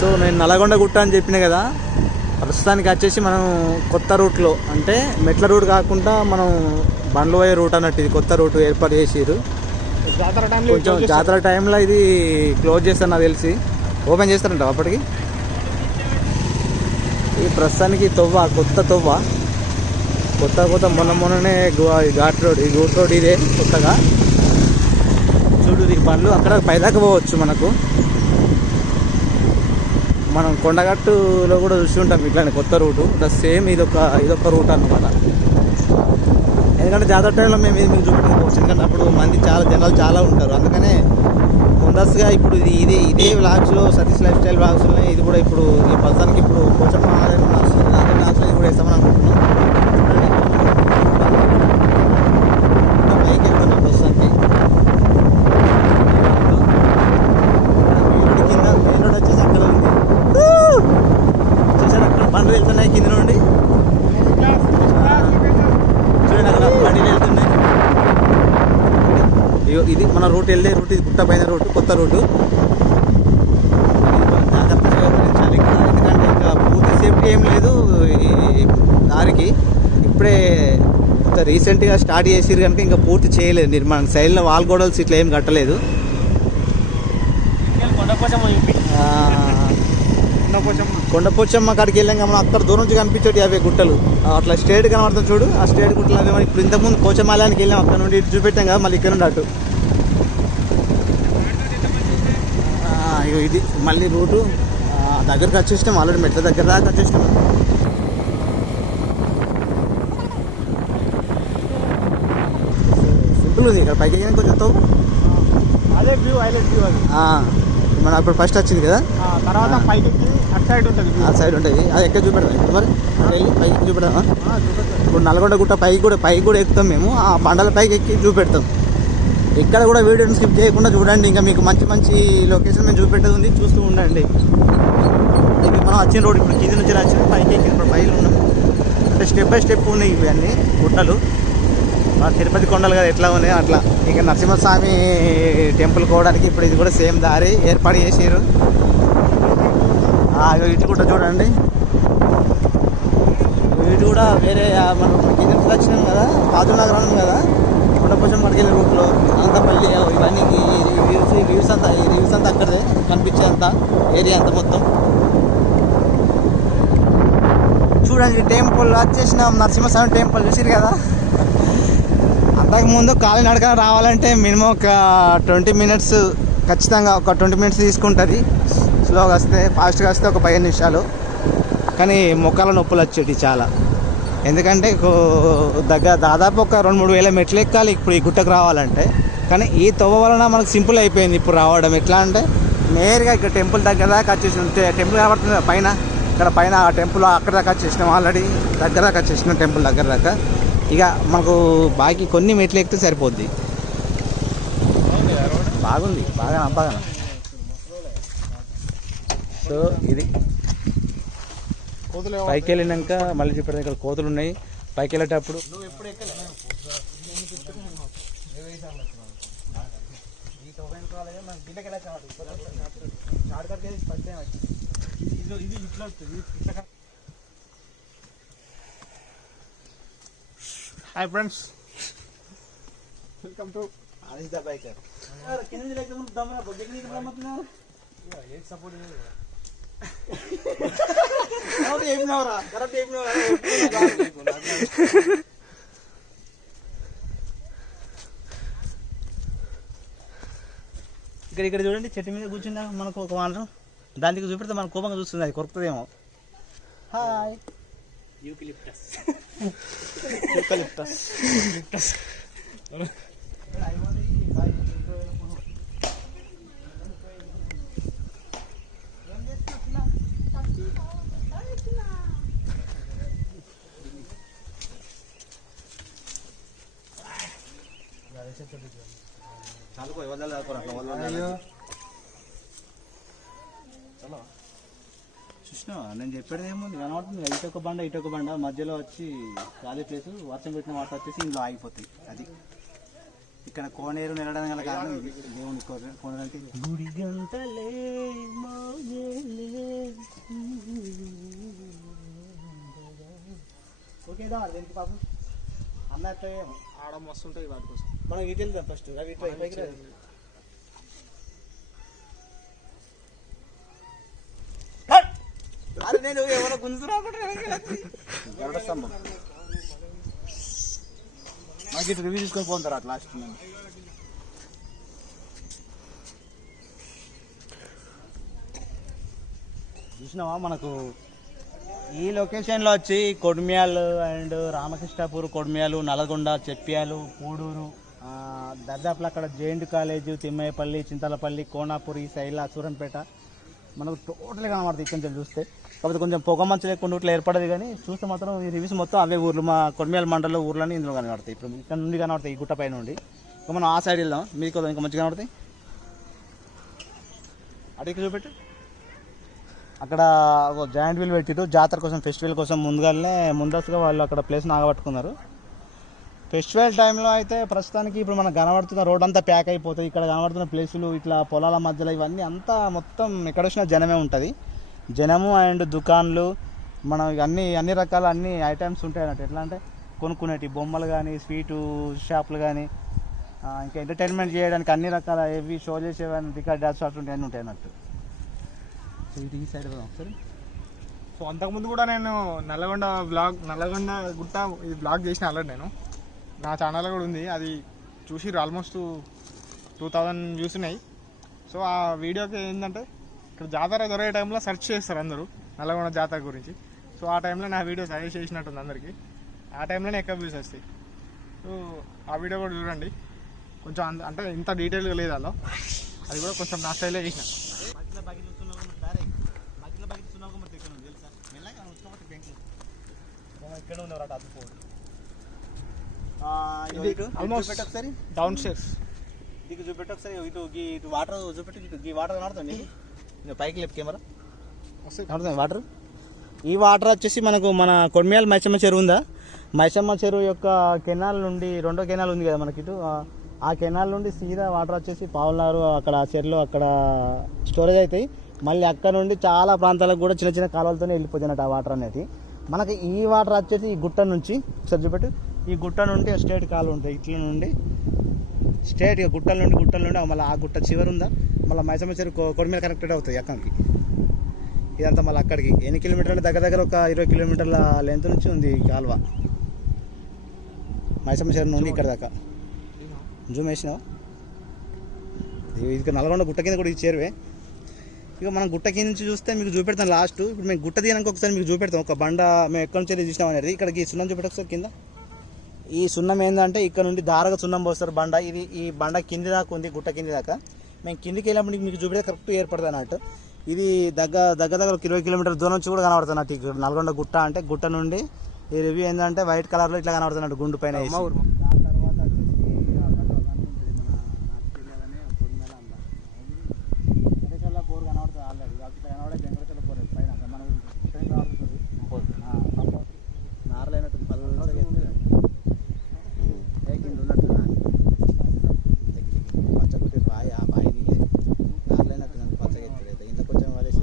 So నేను నల్లగొండ గుట్ట అని చెప్పిన కదా, ప్రస్తుతానికి వచ్చేసి మనం కొత్త రూట్లో, అంటే మెట్ల రూట్ కాకుండా మనం బండ్లు పోయే రూట్ అన్నట్టు ఇది కొత్త రూట్ ఏర్పాటు చేసిరు. కొంచెం జాతర టైంలో ఇది క్లోజ్ చేస్తారు నాకు తెలిసి, ఓపెన్ చేస్తారంట అప్పటికి. ఈ ప్రస్తుతానికి కొత్త మొన్ననే ఘాట్ రోడ్, ఈ రూట్ రోడ్ ఇదే కొత్తగా. చూడు ఈ బండ్లు అక్కడ పైదాకా పోవచ్చు. మనం కొండగట్టులో కూడా చూసి ఉంటాం ఇట్లానే కొత్త రూటు. సేమ్ ఇదొక రూట్ అన్నమాట. ఎందుకంటే జాతర టైంలో మేము మీకు చూపెట్టుకోవచ్చు, ఎందుకంటే అప్పుడు జనాలు చాలా ఉంటారు. అందుకనే ముందస్తుగా ఇప్పుడు ఇదే వ్లాగ్స్లో, సతీష్ లైఫ్ స్టైల్ వ్లాగ్స్లో ఇది కూడా ఇప్పుడు ఈ ప్రస్తుతానికి ఇప్పుడు కొంచెం వ్లాగ్స్లో ఇది కూడా వేస్తామని అనుకుంటున్నాం. పైకి వెళ్తున్నాం ప్రస్తుతానికి. కింద మెయిన్ రోడ్ వచ్చేసి అక్కడ ఉంది. చూసారు అక్కడ బండ్లు వెళ్తున్నాయి కింద నుండి. చూడండి అక్కడ బండి వెళ్తున్నాయి. ఇది మన రూట్ వెళ్ళే రూట్, ఇది గుట్ట పైన రూట్, కొత్త రూటు. జాగ్రత్తగా వ్యవహరించాలి ఇక్కడ, ఎందుకంటే ఇంకా పూర్తి సేఫ్టీ ఏం లేదు ఈ దారికి. ఇప్పుడే కొంత రీసెంట్గా స్టార్ట్ చేసిరు కనుక ఇంకా పూర్తి చేయలేదు నిర్మాణం. సైడ్లో వాల్ గోడల్స్ ఇట్లా ఏం కట్టలేదు. కొండపోచమ్మ కాడికి వెళ్ళాం మనం, అక్కడ దూరం నుంచి కనిపించేటి అవే గుట్టలు, అట్లా స్ట్రేట్ కనబడుతుంది చూడు, ఆ స్ట్రేట్ గుట్టలు అవే. మనం ఇప్పుడు ఇంతకుముందు పోచమాలయానికి వెళ్ళాం, అక్కడ నుండి ఇటు చూపెట్టాం కదా, మళ్ళీ ఇక్కడ నుండి అటు. ఇది మళ్ళీ రూటు దగ్గరకు వచ్చేసినాం, ఆల్రెడీ మెట్ల దగ్గర దాకా వచ్చేసినాం. సింపుల్ ఉంది ఇక్కడ పైకి ఎక్కిన కొంచెం తోపు. అదే వ్యూ, హైలైట్ వ్యూ అది. మనం అప్పుడు ఫస్ట్ వచ్చింది కదా, తర్వాత పైకి అటు సైడ్ ఉంటుంది, ఆ సైడ్ ఉంటుంది. అది ఎక్కడ చూపెడదాం ఇప్పుడు, మరి వెళ్ళి పైకి చూపెడదామా? ఇప్పుడు నల్గొండ గుట్ట పైకి కూడా ఎక్కుతాం మేము, ఆ బండల పైకి ఎక్కి చూపెడతాం. ఇక్కడ కూడా వీడియోని స్కిప్ చేయకుండా చూడండి, ఇంకా మీకు మంచి లొకేషన్ మేము చూపెట్టేది ఉంది, చూస్తూ ఉండండి. ఇది మనం వచ్చిన రోడ్, ఇప్పుడు కింది నుంచి వచ్చిన పైకి ఎక్కి ఇప్పుడు పైలు ఉన్నాం. అంటే స్టెప్ బై స్టెప్ ఉన్నాయి ఇవి అన్నీ గుట్టలు. తిరుపతి కొండలు కదా ఎట్లా ఉన్నాయి అట్లా. ఇక నరసింహస్వామి టెంపుల్ పోవడానికి ఇప్పుడు ఇది కూడా సేమ్ దారి ఏర్పాటు చేసారు. ఇటు కూడా చూడండి, ఇటు కూడా వేరే మనం కింద నుంచి వచ్చినాం కదా, పాదునగరం కదా, కొండపోచమ్మ కడికెళ్ళే రూట్లో అనంతపల్లి ఇవన్నీ రివ్యూస్ అంతా అక్కడే కనిపించే అంత ఏరియా అంతా మొత్తం చూడండి. టెంపుల్ వచ్చేసినాం, నరసింహస్వామి టెంపుల్ చూసారు కదా. అంతకుముందు కాలినడకన రావాలంటే మినిమం ఒక 20 మినిట్స్, ఖచ్చితంగా ఒక 20 మినిట్స్ తీసుకుంటుంది. స్లోగా వస్తే, ఫాస్ట్గా వస్తే ఒక 15 నిమిషాలు. కానీ మొక్కల నొప్పులు వచ్చేటి చాలా, ఎందుకంటే దాదాపు ఒక 2-3 వేల మెట్లు ఎక్కాలి ఇప్పుడు ఈ గుట్టకు రావాలంటే. కానీ ఈ తవ్వ వలన మనకు సింపుల్ అయిపోయింది ఇప్పుడు రావడం. ఎట్లా అంటే నేరుగా ఇక్కడ టెంపుల్ దగ్గర దాకా వచ్చేసి, టెంపుల్ కనబడుతుంది పైన, ఇక్కడ పైన ఆ టెంపుల్ అక్కడ దాకా వచ్చేసినాం, ఆల్రెడీ దగ్గర దాకా వచ్చేసినాం టెంపుల్ దగ్గర దాకా. ఇక మనకు బాకీ కొన్ని మెట్లు ఎక్కితే సరిపోద్ది. బాగుంది, బాగా. సో ఇది పైకి వెళ్ళినాక మళ్ళీ చెప్పారు, ఇక్కడ కోతులు ఉన్నాయి. పైకి వెళ్ళేటప్పుడు hi friends, welcome to Aditya biker. ఇక్కడ చూడండి, చెట్టు మీద కూర్చున్నా మనకు ఒక వానరం, దానికి చూపెడితే మన కోపంగా చూస్తుంది, అది కొరుకుతుందేమో. Hi eucalyptus. చూసినావా నేను చెప్పేది ఏముంది, కనబడుతుంది. ఇటొక బండ మధ్యలో వచ్చి ఖాళీ ప్లేస్, వర్షం పెట్టిన వాటర్ వచ్చేసి ఇంట్లో ఆగిపోతాయి. అది ఇక్కడ కోనేరు నిలడానికి గల కారణం దేవుని కోనేరు అంటే గుడి గంటలే మోగేలే చూద్దాం దీనికి పాపం అన్నట్టు ఆడ మస్తు ఉంటుంది వాటి కోసం. మనం ఇటు వెళ్దాం ఫస్ట్ రవి ఇటు పైకి రా. అరే నేను ఎవరో గుంజుతున్నా మాకు ఇటు రివ్యూ తీసుకొని పోతారు అట్లా లాస్ట్ చూసినావా మనకు ఈ లొకేషన్లో వచ్చి కొడిమ్యాల్ అండ్ రామకృష్ణాపూర్, కొడిమ్యాలు, నల్గొండ, చెప్ప్యాలు, పూడూరు, దర్దాపులో అక్కడ జేఎండ్ కాలేజ్, తిమ్మయ్యపల్లి, చింతలపల్లి, కోనాపూర్, ఈ సైడ్లో సూరంపేట మనకు టోటల్గా కనబడుతుంది ఇక్కడ నుంచి చూస్తే. కాకపోతే కొంచెం పొగ మంచు లేకుండా ఇట్లా ఏర్పడదు కానీ చూస్తే మాత్రం ఈ రివ్యూస్ మొత్తం అవే ఊర్లు, మా కొడిమ్యాల మండలంలో ఊర్లని ఇందులో కనబడతాయి. ఇప్పుడు ఇక్కడ నుండి కనబడతాయి, ఈ గుట్ట పై నుండి. ఇంకా మనం ఆ సైడ్ వెళ్దాం, మీకు ఇంకా మంచిగా కనబడతాయి. అడిగి చూపెట్టు. అక్కడ ఒక జాయింట్ వీల్ పెట్టిరు జాతర కోసం, ఫెస్టివల్ కోసం ముందస్తుగా వాళ్ళు అక్కడ ప్లేస్ నాగబట్టుకున్నారు. ఫెస్టివల్ టైంలో అయితే ప్రస్తుతానికి ఇప్పుడు మనకు కనబడుతున్న రోడ్ అంతా ప్యాక్ అయిపోతుంది. ఇక్కడ కనబడుతున్న ప్లేసులు ఇట్లా పొలాల మధ్యలో ఇవన్నీ అంతా మొత్తం ఎక్కడ వచ్చినా జనమే ఉంటుంది. జనము అండ్ దుకాన్లు, మనం అన్ని రకాల అన్ని ఐటమ్స్ ఉంటాయి అన్నట్టు. ఎట్లా అంటే కొనుక్కునేటి బొమ్మలు కానీ, స్వీటు షాపులు కానీ, ఇంకా ఎంటర్టైన్మెంట్ చేయడానికి అన్ని రకాల ఏవి షో చేసేవన్నీ రికార్డ్ డాన్స్ షాప్స్ ఉంటాయి, అన్నీ ఉంటాయి అన్నట్టు. సో ఇది ఈ సైడ్ ఒకసారి. సో అంతకుముందు కూడా నేను నల్లగొండ గుట్ట ఇది బ్లాగ్ చేసిన ఆల్రెడీ. నేను నా ఛానల్లో కూడా ఉంది, అది చూసి ఆల్మోస్ట్ 2000 వ్యూస్ ఉన్నాయి. సో ఆ వీడియోకి ఏంటంటే ఇక్కడ జాతర దొరికే టైంలో సెర్చ్ చేస్తారు అందరూ నల్లగొండ జాతర గురించి. సో ఆ టైంలో నా వీడియో సజెస్ట్ చేసినట్టుంది అందరికీ. ఆ టైంలోనే ఎక్కువ వ్యూస్ వస్తాయి. సో ఆ వీడియో కూడా చూడండి. కొంచెం అంటే ఇంత డీటెయిల్గా లేదు అలా, అది కూడా కొంచెం నా స్టైల్లో చేసిన. డౌన్ స్టేర్స్ ఇది చూపెట్టు ఒకసారి. ఇటు వాటర్ చూపెట్టు. ఈ వాటర్ కనబడుతుంది పైకి లేపు కెమెరా కనబడుతుంది వాటర్. ఈ వాటర్ వచ్చేసి మనకు మన కొడిమ్యాల మైసమ్మ చెరువు ఉందా, మైసమ్మ చెరువు యొక్క కెనాల్ నుండి, రెండో కెనాల్ ఉంది కదా మనకి ఇటు, ఆ కెనాల్ నుండి సీదా వాటర్ వచ్చేసి పావులారు అక్కడ చెరువులో అక్కడ స్టోరేజ్ అవుతాయి. మళ్ళీ అక్కడ నుండి చాలా ప్రాంతాలకు కూడా చిన్న చిన్న కాలువలతోనే వెళ్ళిపోతున్నట్టు ఆ వాటర్ అనేది. మనకి ఈ వాటర్ వచ్చేసి ఈ గుట్ట నుంచి ఒకసారి చూపెట్టు. ఈ గుట్ట నుండి స్ట్రేట్ కాలువ ఉంటాయి, ఇట్ల నుండి స్ట్రేట్ గుట్టల నుండి మళ్ళీ ఆ గుట్ట చివరి ఉందా, మళ్ళీ మైసమ్మ చెరువు కొడిమ్యాల కనెక్టెడ్ అవుతుంది అక్కడికి. ఇదంతా మళ్ళీ అక్కడికి ఎన్ని కిలోమీటర్లు, దగ్గర ఒక 20 కిలోమీటర్ల లెంత్ నుంచి ఉంది ఈ కాలువ మైసమ్మ చెరువు నుండి ఇక్కడ దాకా. జూమ్ వేసినావా? ఇది నల్గొండ గుట్ట కింద కూడా ఈ చేరువే. ఇక మనం గుట్ట కింద నుంచి చూస్తే మీకు చూపెడతాం లాస్ట్. ఇప్పుడు మేము గుట్ట దిగినాక ఒకసారి మీకు చూపెడతాం ఒక బండ మేము ఎక్కడి నుంచి చూసినాం అనేది. ఇక్కడికి సున్నం చూపెట్టాం ఒకసారి కింద. ఈ సున్నం ఏంటంటే ఇక్కడ నుండి దారగా సున్నం పోస్తారు బండ. ఇది ఈ బండ కింది దాకా ఉంది, గుట్ట కింది దాకా. మేము కిందికి వెళ్ళినప్పుడు మీకు చూపెడితే కరెక్ట్ ఏర్పడుతుంది అన్నట్టు. ఇది దగ్గర ఒక 20 కిలోమీటర్ల దూరం నుంచి కూడా కనబడుతున్నట్టు ఇక్కడ నల్గొండ గుట్ట. అంటే గుట్ట నుండి ఈ రివ్యూ ఏంటంటే వైట్ కలర్లో ఇట్లా కనబడుతున్నట్టు గుండు పైన. బోర్ కనబడుతుంది ఆల్రెడీ కనబడే జంగడచల బోర్ పైన మనం నారలైనట్టు ఉన్నట్టు పచ్చగుట్టి బాయి, ఆ బాయి నీళ్ళే నారలైనట్టు పచ్చగా ఎత్తులేదు. ఇంత కొంచెం వరేసి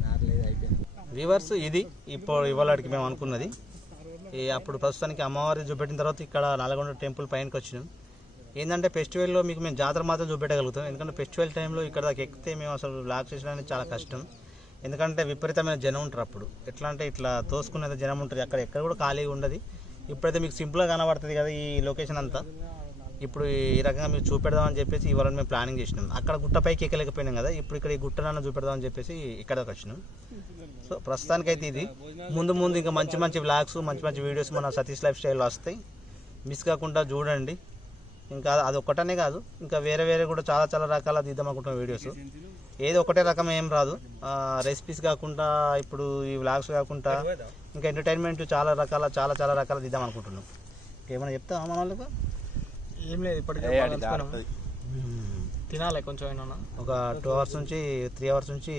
నారు లేదు, అయిపోయింది. వ్యూవర్స్ ఇది ఇవాళకి మేము అనుకున్నది. అప్పుడు ప్రస్తుతానికి అమ్మవారిని చూపెట్టిన తర్వాత ఇక్కడ నల్గొండ టెంపుల్ పైనకి వచ్చినాం. ఏంటంటే ఫెస్టివల్లో మీకు మేము జాతర మాత్రం చూపెట్టగలుగుతాం. ఎందుకంటే ఫెస్టివల్ టైంలో ఇక్కడ దాకా ఎక్కితే మేము అసలు బ్లాక్ చేయడానికి చాలా కష్టం. ఎందుకంటే విపరీతమైన జనం ఉంటారు. అప్పుడు ఎట్లా అంటే ఇట్లా తోసుకునేది జనం ఉంటుంది, ఎక్కడ కూడా ఖాళీగా ఉండదు. ఇప్పుడైతే మీకు సింపుల్గా కనబడుతుంది కదా ఈ లొకేషన్ అంతా. ఇప్పుడు ఈ రకంగా మీకు చూపెడదామని చెప్పేసి ఇవాళ మేము ప్లానింగ్ చేసినాం. అక్కడ గుట్టపైకి ఎక్కలేకపోయినాం కదా, ఇప్పుడు ఇక్కడ ఈ గుట్టనన్నా చూపెడదామని చెప్పేసి ఇక్కడ వచ్చినాం. సో ప్రస్తుతానికైతే ఇది. ముందు ఇంకా మంచి వ్లాగ్స్, మంచి వీడియోస్ మన సతీష్ లైఫ్ స్టైల్లో వస్తాయి. మిస్ కాకుండా చూడండి. ఇంకా అది ఒక్కటనే కాదు, ఇంకా వేరే కూడా చాలా రకాల తీద్దాం అనుకుంటున్నాం వీడియోస్. ఏది ఒకటే రకం ఏం రాదు. రెసిపీస్ కాకుండా, ఇప్పుడు ఈ వ్లాగ్స్ కాకుండా ఇంకా ఎంటర్టైన్మెంట్ చాలా రకాల తీద్దాం అనుకుంటున్నాం. ఏమైనా చెప్తావా మన వాళ్ళకు? ఏం లేదు, ఇప్పటికే తినాలి కొంచెం. అయినా ఒక 2 అవర్స్ నుంచి 3 అవర్స్ నుంచి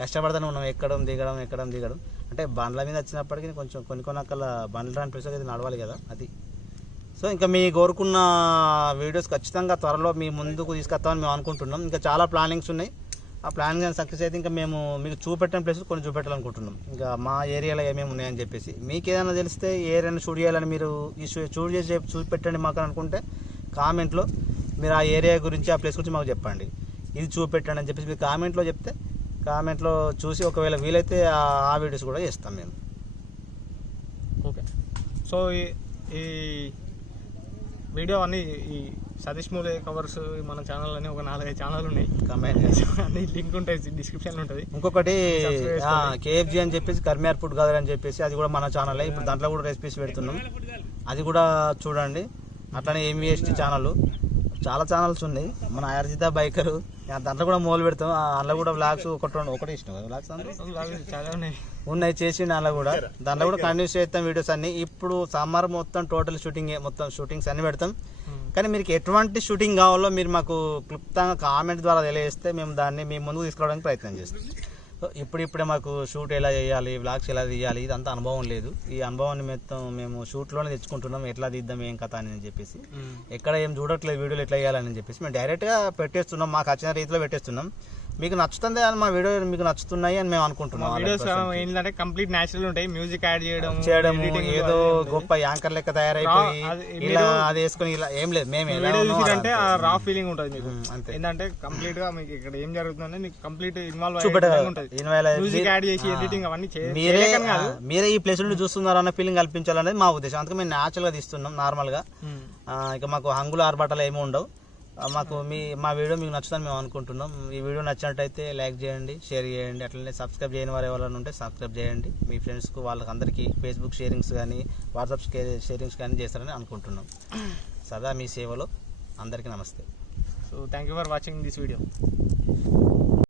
కష్టపడతానే ఉన్నాం, ఎక్కడం దిగడం. అంటే బండ్ల మీద వచ్చినప్పటికీ కొంచెం కొన్ని అక్కడ బండ్లు రాని ప్లేస్ అయితే నడవాలి కదా, అది. సో ఇంకా మీ కోరుకున్న వీడియోస్ ఖచ్చితంగా త్వరలో మీ ముందుకు తీసుకొస్తామని మేము అనుకుంటున్నాం. ఇంకా చాలా ప్లానింగ్స్ ఉన్నాయి. ఆ ప్లాన్ కానీ సక్సెస్ అయితే ఇంకా మేము మీకు చూపెట్టిన ప్లేసెస్ కొన్ని చూపెట్టాలనుకుంటున్నాం. ఇంకా మా ఏరియాలో ఏమేమి ఉన్నాయని చెప్పేసి మీకు ఏదైనా తెలిస్తే ఏ ఏరియాని షూట్ చేయాలని మీరు ఈ షూట్ చేసి చూపెట్టండి మాకు అనుకుంటే కామెంట్లో మీరు ఆ ఏరియా గురించి ఆ ప్లేస్ గురించి మాకు చెప్పండి, ఇది చూపెట్టండి అని చెప్పేసి మీరు కామెంట్లో చెప్తే కామెంట్లో చూసి ఒకవేళ వీలైతే ఆ వీడియోస్ కూడా చేస్తాం మేము. ఓకే. సో ఈ వీడియో అన్ని ఈ సతీష్ మూలే కవర్స్ మన ఛానల్ అని ఒక 4-5 ఛానల్ ఉన్నాయి, కామెంట్ అన్ని లింక్ ఉంటుంది డిస్క్రిప్షన్లో ఉంటుంది. ఇంకొకటి కేఎఫ్జీ అని చెప్పేసి కర్మియార్ ఫుడ్ గాదర్ అని చెప్పేసి అది కూడా మన ఛానలే. ఇప్పుడు దాంట్లో కూడా రెసిపీస్ పెడుతున్నాం, అది కూడా చూడండి. అట్లనే ఎంవిఎస్టీ ఛానల్, చాలా ఛానల్స్ ఉన్నాయి. మన అర్జిత బైకరు దాంట్లో కూడా మొదలు పెడతాం. అందులో కూడా వ్లాగ్స్ ఒకటి ఇష్టం కదా వ్లాగ్స్ చాలా ఉన్నాయి చేసిండు. దాంట్లో కూడా కంటిన్యూస్ చేస్తాం వీడియోస్ అన్ని. ఇప్పుడు సమ్మర్ మొత్తం టోటల్ షూటింగ్స్ అన్ని పెడతాం. కానీ మీకు ఎటువంటి షూటింగ్ కావాలో మీరు మాకు క్లుప్తంగా కామెంట్ ద్వారా తెలియజేస్తే మేము దాన్ని మీ ముందుకు తీసుకురావడానికి ప్రయత్నం చేస్తాం. సో ఇప్పుడిప్పుడే మాకు షూట్ ఎలా చేయాలి, వ్లాగ్స్ ఎలా తీయాలి ఇదంతా అనుభవం లేదు. ఈ అనుభవాన్ని మొత్తం మేము షూట్లోనే తెచ్చుకుంటున్నాం, ఎట్లా తీద్దాం ఏం కథ అని చెప్పేసి. ఎక్కడ ఏం చూడట్లేదు వీడియోలు ఎట్లా చేయాలని చెప్పేసి మేము డైరెక్ట్గా పెట్టేస్తున్నాం, మాకు వచ్చిన రీతిలో పెట్టేస్తున్నాం. మీకు నచ్చుతుంది అని మా వీడియో మీకు నచ్చుతున్నాయి అని మేము అనుకుంటున్నాం. వీడియోస్ ఏంటంటే కంప్లీట్ న్యాచురల్ ఉంటాయి, మ్యూజిక్ యాడ్ చేయడం ఏదో గొప్ప యాంకర్ లెక్క తయారైపోయి ఇలా అది వేసుకుని ఇలా ఏం లేదు. మేము అంటే రా ఫీలింగ్ ఉంటుంది మీకు. ఏంటంటే కంప్లీట్ గా మీకు ఇక్కడ ఏం జరుగుతుందంటే మీకు కంప్లీట్ ఇన్వాల్వ్ ఉంటుంది, మ్యూజిక్ యాడ్ చేసి ఎడిటింగ్ అవన్నీ మీరే ఈ ప్లేస్ నుండి చూస్తున్నారు అన్న ఫీలింగ్ కల్పించాలనేది మా ఉద్దేశం. అందుకే మేము న్యాచురల్ గా తీస్తున్నాం నార్మల్ గా. ఇక మాకు హంగులు ఆర్భాటాలు ఏమి ఉండవు. మాకు మా వీడియో మీకు నచ్చుదని మేము అనుకుంటున్నాం. ఈ వీడియో నచ్చినట్టయితే లైక్ చేయండి, షేర్ చేయండి. అట్లనే సబ్స్క్రైబ్ చేయని వారు ఎవరైనా ఉంటే సబ్స్క్రైబ్ చేయండి. మీ ఫ్రెండ్స్కు వాళ్ళకందరికీ ఫేస్బుక్ షేరింగ్స్ కానీ వాట్సాప్ షేరింగ్స్ కానీ చేస్తారని అనుకుంటున్నాం. సదా మీ సేవలో. అందరికీ నమస్తే. So thank you for watching this video.